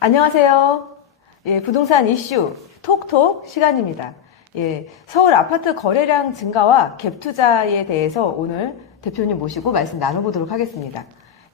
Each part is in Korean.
안녕하세요. 예, 부동산 이슈 톡톡 시간입니다. 예, 서울 아파트 거래량 증가와 갭 투자에 대해서 오늘 대표님 모시고 말씀 나눠보도록 하겠습니다.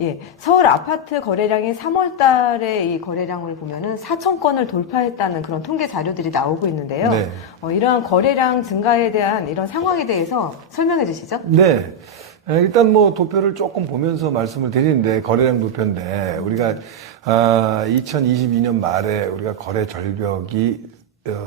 예, 서울 아파트 거래량이 3월 달에 이 거래량을 보면은 4천 건을 돌파했다는 그런 통계 자료들이 나오고 있는데요. 네. 이러한 거래량 증가에 대한 이런 상황에 대해서 설명해 주시죠. 네. 일단 뭐 도표를 조금 보면서 말씀을 드리는데, 거래량 도표인데, 우리가 2022년 말에 우리가 거래 절벽이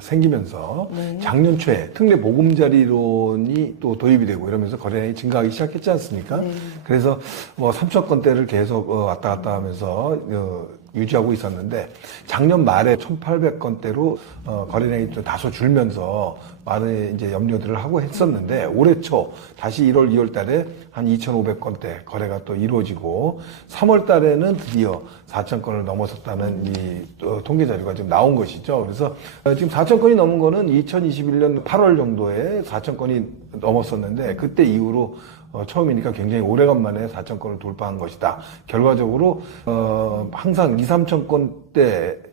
생기면서 작년 초에 특례 보금자리론이 또 도입이 되고 이러면서 거래량이 증가하기 시작했지 않습니까? 그래서 뭐 3천 건대를 계속 왔다 갔다 하면서 유지하고 있었는데, 작년 말에 1,800건대로 거래량이 또 다소 줄면서 많은 이제 염려들을 하고 했었는데, 올해 초 다시 1월, 2월 달에 한 2,500건대 거래가 또 이루어지고, 3월 달에는 드디어 4,000건을 넘어섰다는 이 통계 자료가 지금 나온 것이죠. 그래서 지금 4,000건이 넘은 거는 2021년 8월 정도에 4,000건이 넘었었는데, 그때 이후로 처음이니까 굉장히 오래간만에 4,000건을 돌파한 것이다. 결과적으로 항상 2, 3,000건대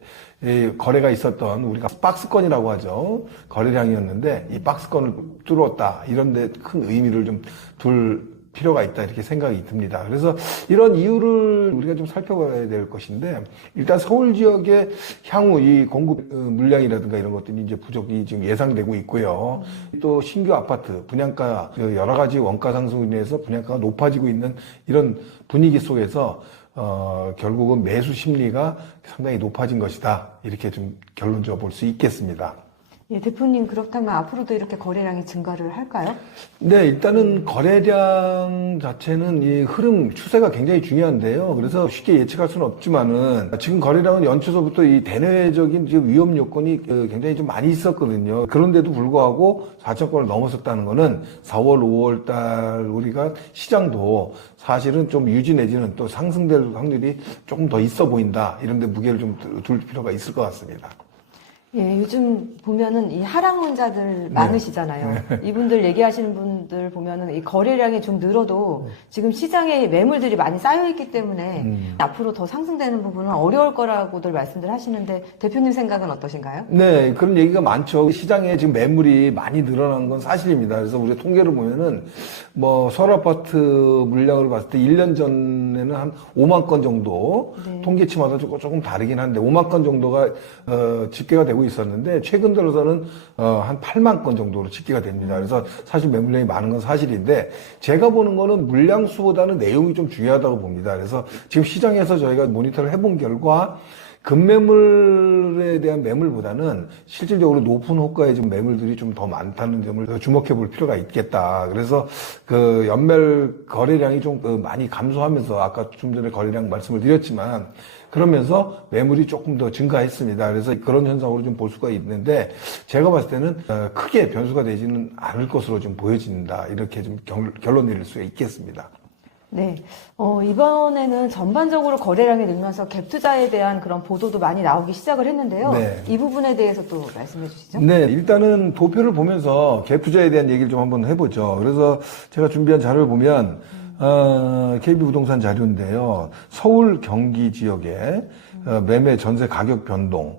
거래가 있었던, 우리가 박스건이라고 하죠. 거래량이었는데 이 박스건을 뚫었다. 이런 데 큰 의미를 좀 둘 필요가 있다, 이렇게 생각이 듭니다. 그래서 이런 이유를 우리가 좀 살펴봐야 될 것인데, 일단 서울 지역의 향후 이 공급 물량이라든가 이런 것들이 이제 부족이 지금 예상되고 있고요. 또 신규 아파트 분양가, 여러 가지 원가 상승으로 인해서 분양가가 높아지고 있는 이런 분위기 속에서 결국은 매수 심리가 상당히 높아진 것이다, 이렇게 좀 결론적으로 볼 수 있겠습니다. 예, 대표님, 그렇다면 앞으로도 이렇게 거래량이 증가를 할까요? 네, 일단은 거래량 자체는 이 흐름, 추세가 굉장히 중요한데요. 그래서 쉽게 예측할 수는 없지만은, 지금 거래량은 연초서부터 이 대내적인 위험 요건이 굉장히 좀 많이 있었거든요. 그런데도 불구하고 4천 건을 넘어섰다는 거는 4월, 5월 달 우리가 시장도 사실은 좀 유지 내지는 또 상승될 확률이 조금 더 있어 보인다, 이런 데 무게를 좀 둘 필요가 있을 것 같습니다. 예, 요즘 보면은 이 하락론자들 많으시잖아요. 이분들 얘기하시는 분들 보면은 이 거래량이 좀 늘어도 지금 시장에 매물들이 많이 쌓여있기 때문에 앞으로 더 상승되는 부분은 어려울 거라고들 말씀들 하시는데, 대표님 생각은 어떠신가요? 네, 그런 얘기가 많죠. 시장에 지금 매물이 많이 늘어난 건 사실입니다. 그래서 우리 통계를 보면은 뭐 서울 아파트 물량으로 봤을 때 1년 전에는 한 5만 건 정도, 통계치마다 조금 다르긴 한데 5만 건 정도가 집계가 되고 있었는데, 최근 들어서는 한 8만 건 정도로 집계가 됩니다. 그래서 사실 매물량이 많은 건 사실인데, 제가 보는 거는 물량 수보다는 내용이 좀 중요하다고 봅니다. 그래서 지금 시장에서 저희가 모니터를 해본 결과, 급매물에 대한 매물보다는 실질적으로 높은 호가의 좀 매물들이 좀 더 많다는 점을 주목해 볼 필요가 있겠다. 그래서 그 연말 거래량이 좀 많이 감소하면서, 아까 좀 전에 거래량 말씀을 드렸지만, 그러면서 매물이 조금 더 증가했습니다. 그래서 그런 현상으로 좀 볼 수가 있는데, 제가 봤을 때는 크게 변수가 되지는 않을 것으로 좀 보여진다, 이렇게 좀 결론 내릴 수가 있겠습니다. 네. 이번에는 전반적으로 거래량이 늘면서 갭 투자에 대한 그런 보도도 많이 나오기 시작을 했는데요. 네. 이 부분에 대해서 또 말씀해 주시죠. 네, 일단은 도표를 보면서 갭 투자에 대한 얘기를 좀 한번 해보죠. 그래서 제가 준비한 자료를 보면, KB부동산 자료인데요. 서울, 경기 지역의 매매 전세 가격 변동,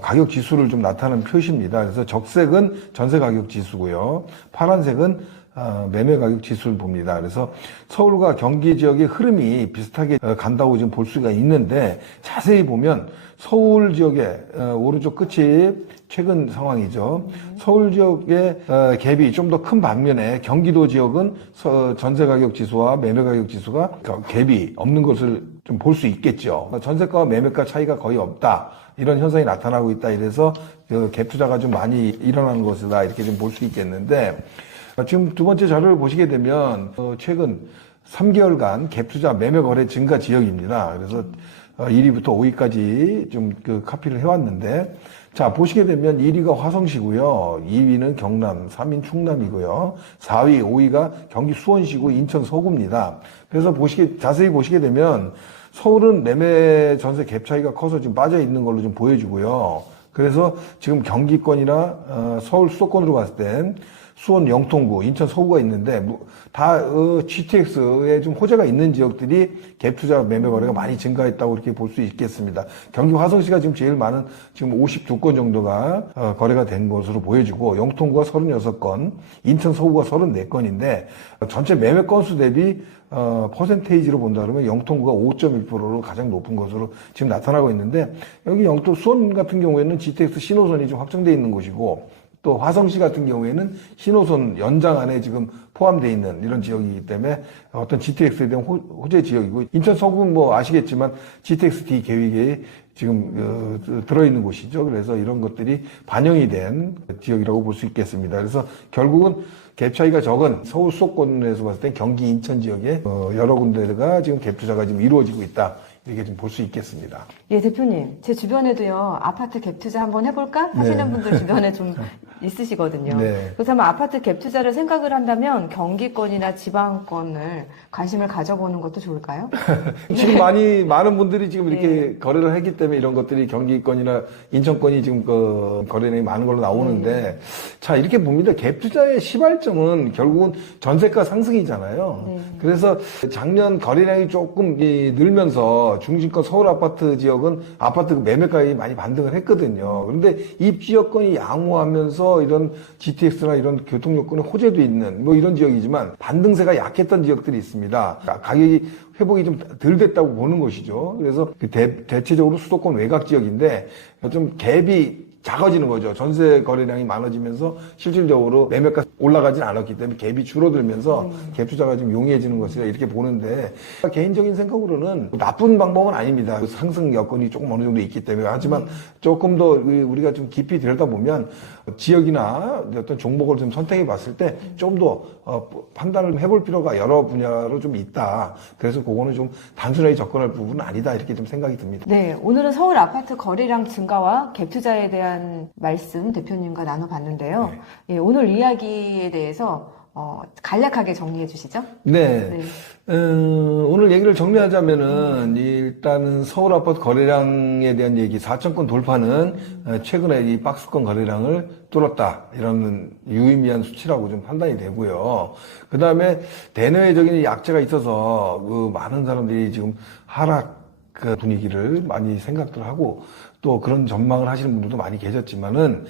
가격 지수를 좀 나타내는 표시입니다. 그래서 적색은 전세 가격 지수고요. 파란색은 매매 가격 지수를 봅니다. 그래서 서울과 경기 지역의 흐름이 비슷하게 간다고 지금 볼 수가 있는데, 자세히 보면 서울 지역의 오른쪽 끝이 최근 상황이죠. 서울 지역의 갭이 좀 더 큰 반면에, 경기도 지역은 전세 가격 지수와 매매 가격 지수가 갭이 없는 것을 좀 볼 수 있겠죠. 전세가와 매매가 차이가 거의 없다, 이런 현상이 나타나고 있다. 이래서 갭 투자가 좀 많이 일어나는 것이다, 이렇게 좀 볼 수 있겠는데, 지금 두 번째 자료를 보시게 되면 최근 3개월간 갭 투자 매매 거래 증가 지역입니다. 그래서 1위부터 5위까지 좀 카피를 해왔는데, 자, 보시게 되면 1위가 화성시고요. 2위는 경남, 3위는 충남이고요. 4위, 5위가 경기 수원시고 인천 서구입니다. 그래서 자세히 보시게 되면 서울은 매매 전세 갭 차이가 커서 지금 빠져 있는 걸로 좀 보여지고요. 그래서 지금 경기권이나 서울 수도권으로 봤을 땐 수원 영통구, 인천 서구가 있는데 다 GTX에 좀 호재가 있는 지역들이 갭 투자 매매 거래가 많이 증가했다고 이렇게 볼 수 있겠습니다. 경기 화성시가 지금 제일 많은 지금 52건 정도가 거래가 된 것으로 보여지고 영통구가 36건, 인천 서구가 34건인데 전체 매매 건수 대비 퍼센테이지로 본다 그러면 영통구가 5.1%로 가장 높은 것으로 지금 나타나고 있는데 여기 영통 수원 같은 경우에는 GTX 신호선이 좀 확정되어 있는 곳이고 또 화성시 같은 경우에는 신호선 연장 안에 지금 포함되어 있는 이런 지역이기 때문에 어떤 GTX에 대한 호재 지역이고 인천 서구 뭐 아시겠지만 GTX-D 계획에 지금 들어있는 곳이죠. 그래서 이런 것들이 반영이 된 지역이라고 볼 수 있겠습니다. 그래서 결국은 갭 차이가 적은 서울 수도권에서 봤을 때 경기 인천 지역에 여러 군데가 지금 갭 투자가 지금 이루어지고 있다. 이렇게 좀 볼 수 있겠습니다. 예, 대표님. 제 주변에도요, 아파트 갭 투자 한번 해볼까? 하시는 분들 주변에 좀 있으시거든요. 네. 그렇다면 아파트 갭 투자를 생각을 한다면 경기권이나 지방권을 관심을 가져보는 것도 좋을까요? 지금 많은 분들이 지금 이렇게 거래를 했기 때문에 이런 것들이 경기권이나 인천권이 지금 거래량이 많은 걸로 나오는데 자, 이렇게 봅니다. 갭 투자의 시발점은 결국은 전세가 상승이잖아요. 그래서 작년 거래량이 조금 늘면서 중심권 서울 아파트 지역은 아파트 매매가액이 많이 반등을 했거든요. 그런데 입지여건이 양호하면서 이런 GTX나 이런 교통 여건에 호재도 있는 뭐 이런 지역이지만 반등세가 약했던 지역들이 있습니다. 가격이 회복이 좀 덜 됐다고 보는 것이죠. 그래서 대체적으로 수도권 외곽 지역인데 좀 갭이 작아지는 거죠. 전세 거래량이 많아지면서 실질적으로 매매가 올라가진 않았기 때문에 갭이 줄어들면서 갭 투자가 좀 용이해지는 것이다 이렇게 보는데 개인적인 생각으로는 나쁜 방법은 아닙니다. 상승 여건이 조금 어느 정도 있기 때문에 하지만 조금 더 우리가 좀 깊이 들여다보면 지역이나 어떤 종목을 좀 선택해 봤을 때 좀 더 판단을 해볼 필요가 여러 분야로 좀 있다. 그래서 그거는 좀 단순하게 접근할 부분은 아니다 이렇게 좀 생각이 듭니다. 네, 오늘은 서울 아파트 거래량 증가와 갭 투자에 대한 말씀 대표님과 나눠봤는데요. 예, 오늘 이야기에 대해서 간략하게 정리해 주시죠. 네. 오늘 얘기를 정리하자면은 일단은 서울 아파트 거래량에 대한 얘기, 4천 건 돌파는 최근에 이 박스권 거래량을 뚫었다 이런 유의미한 수치라고 좀 판단이 되고요. 그 다음에 대내외적인 약재가 있어서 많은 사람들이 지금 하락 분위기를 많이 생각들 하고 또 그런 전망을 하시는 분들도 많이 계셨지만은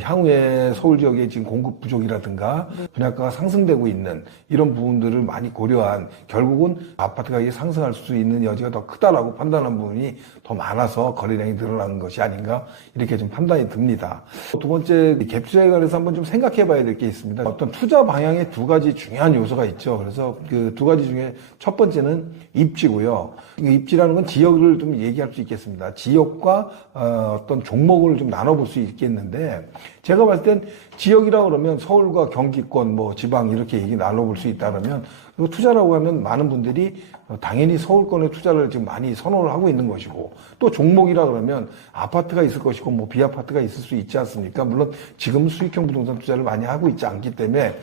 향후에 서울 지역에 지금 공급 부족이라든가 분양가가 상승되고 있는 이런 부분들을 많이 고려한 결국은 아파트 가격이 상승할 수 있는 여지가 더 크다라고 판단한 부분이 더 많아서 거래량이 늘어나는 것이 아닌가 이렇게 좀 판단이 듭니다. 두 번째 갭 투자에 관해서 한번 좀 생각해 봐야 될 게 있습니다. 어떤 투자 방향에 두 가지 중요한 요소가 있죠. 그래서 그 두 가지 중에 첫 번째는 입지고요. 입지라는 건 지역을 좀 얘기할 수 있겠습니다. 지역과 어떤 종목을 좀 나눠볼 수 있겠는데 제가 봤을 땐 지역이라고 그러면 서울과 경기권, 뭐 지방 이렇게 얘기 나눠볼 수 있다 그러면 그리고 투자라고 하면 많은 분들이 당연히 서울권에 투자를 지금 많이 선호를 하고 있는 것이고 또 종목이라 그러면 아파트가 있을 것이고 뭐 비아파트가 있을 수 있지 않습니까? 물론 지금 수익형 부동산 투자를 많이 하고 있지 않기 때문에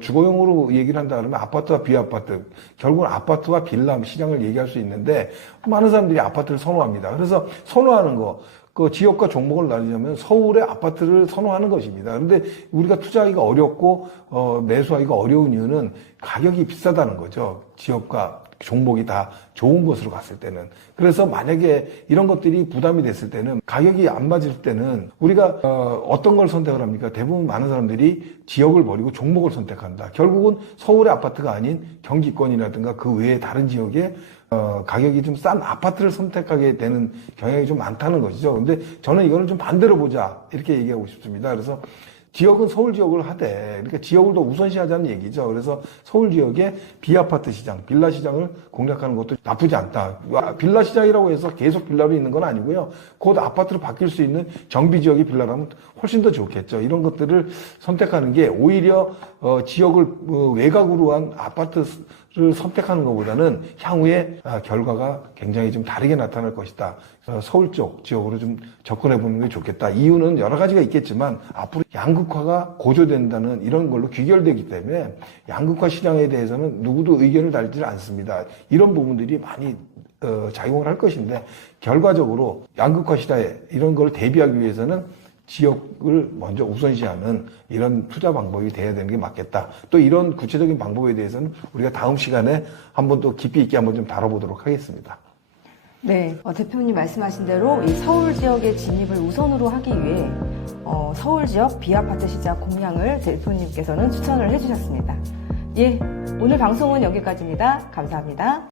주거용으로 얘기를 한다 그러면 아파트와 비아파트, 결국은 아파트와 빌라 시장을 얘기할 수 있는데 많은 사람들이 아파트를 선호합니다. 그래서 선호하는 거, 지역과 종목을 나누자면 서울의 아파트를 선호하는 것입니다. 그런데 우리가 투자하기가 어렵고 매수하기가 어려운 이유는 가격이 비싸다는 거죠. 지역과 종목이 다 좋은 곳으로 갔을 때는. 그래서 만약에 이런 것들이 부담이 됐을 때는 가격이 안 맞을 때는 우리가 어떤 걸 선택을 합니까? 대부분 많은 사람들이 지역을 버리고 종목을 선택한다. 결국은 서울의 아파트가 아닌 경기권이라든가 그 외에 다른 지역에 가격이 좀 싼 아파트를 선택하게 되는 경향이 좀 많다는 것이죠. 근데 저는 이거를 좀 반대로 보자 이렇게 얘기하고 싶습니다. 그래서 지역은 서울 지역을 하되, 그러니까 지역을 더 우선시하자는 얘기죠. 그래서 서울 지역의 비아파트 시장, 빌라 시장을 공략하는 것도 나쁘지 않다. 빌라 시장이라고 해서 계속 빌라로 있는 건 아니고요. 곧 아파트로 바뀔 수 있는 정비 지역의 빌라라면 훨씬 더 좋겠죠. 이런 것들을 선택하는 게 오히려 지역을 외곽으로 한 아파트를 선택하는 것보다는 향후에 결과가 굉장히 좀 다르게 나타날 것이다. 서울 쪽 지역으로 좀 접근해 보는 게 좋겠다. 이유는 여러 가지가 있겠지만 앞으로 양극화가 고조된다는 이런 걸로 귀결되기 때문에 양극화 시장에 대해서는 누구도 의견을 달지 않습니다. 이런 부분들이 많이 작용을 할 것인데 결과적으로 양극화 시대에 이런 걸 대비하기 위해서는 지역을 먼저 우선시하는 이런 투자 방법이 돼야 되는 게 맞겠다. 또 이런 구체적인 방법에 대해서는 우리가 다음 시간에 한번 또 깊이 있게 한번 좀 다뤄보도록 하겠습니다. 네, 대표님 말씀하신 대로 이 서울 지역의 진입을 우선으로 하기 위해 서울 지역 비아파트 시장 공략을 대표님께서는 추천을 해주셨습니다. 예, 오늘 방송은 여기까지입니다. 감사합니다.